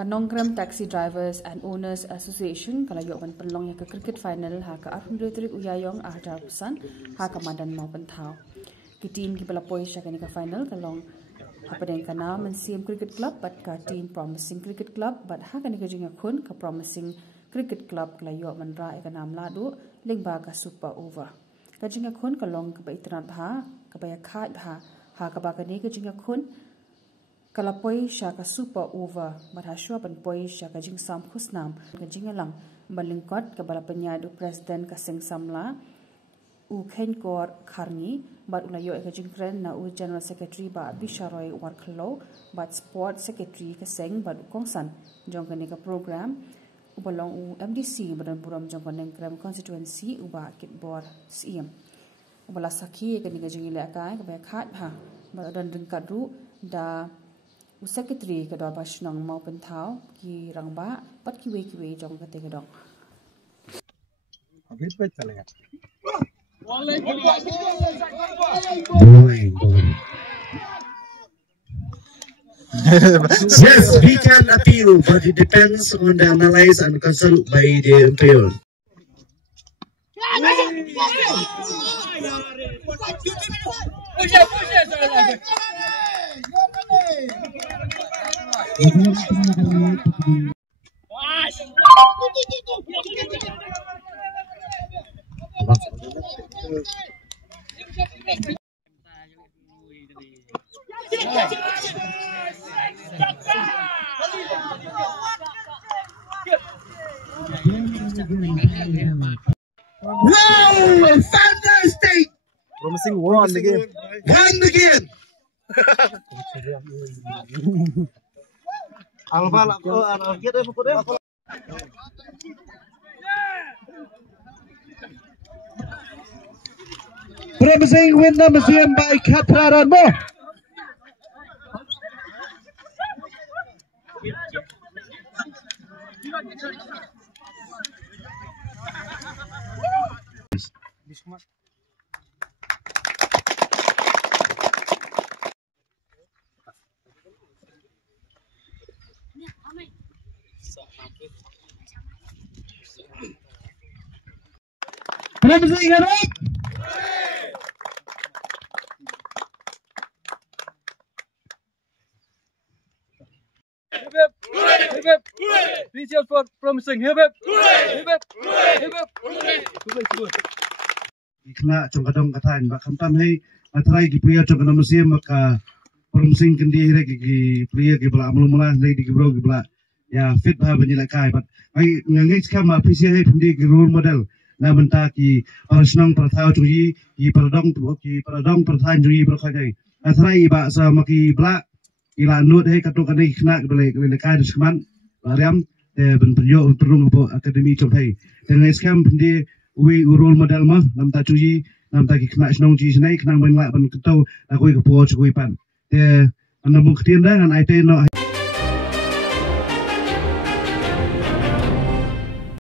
Kanongkram Taxi Drivers and Owners Association kalau yok ban pelong ya ke cricket final ha ka Arhundretrik Uyayong Ahjar Pusan ha ka Madan mau pentau. Ki team ki bala poi sya ka final kalong apa den kana mensim cricket club but ka team promising cricket club but ha ka ni ka jinga khun ka promising cricket club kalau yok man ra ka nam ladu ling ba ka super over. Ka jinga khun kalong ka ba itran ha ka ba ya khat ha ka ba ka ni ka jinga khun kalapoi sya ka super over barhaswa ban poi sya ka jing sam khusnam ka jingalang balingkot ka bala penyadu presiden ka sing samla u khen kor kharni bat ulayo ka jing friend na u general secretary ba bisharoy warkhlo bat sport secretary ka seng bat kongsan jong ka ni ka program u balong u mdc badan puram jong ka nengkram constituency u ba kitbor sim u bala sakhi ka ni ka jing ile ka ba khat ha ba dan ring kadru da Secretary ke doa basnang mau pentau ki rangba pat kiwe jong kate ke dong. Habis pe chalega. Yes, we can appeal, but it depends on the analysis and consult by the umpire. Wow! Fantastic! Promising won the game. Won the game! Promising win number 7 by Katraran Mo. Promising it up. Please help for promising. Hip hip. Ikna congkadong katain bakam tam hai atrai ki player congkadong musim maka promising kendi hire ki player ki bala amul mula nei di bro ki bala ya fit ha banyak kai but ai ngai skam appreciate kendi ki role model na benta ki parasnang prathau chui ki paradong prathan chui berkhajai atrai ba sa maki bala ila nut hai katung kanai khna bele kai dusman Mariam ben peryo perung po akademi chompai dengan skam kendi we role model mah nam ta chui nam ta ki khna snong chi snai khna ban la ban ketau aku ke po chui pan te anamung khtian da ngan ai te no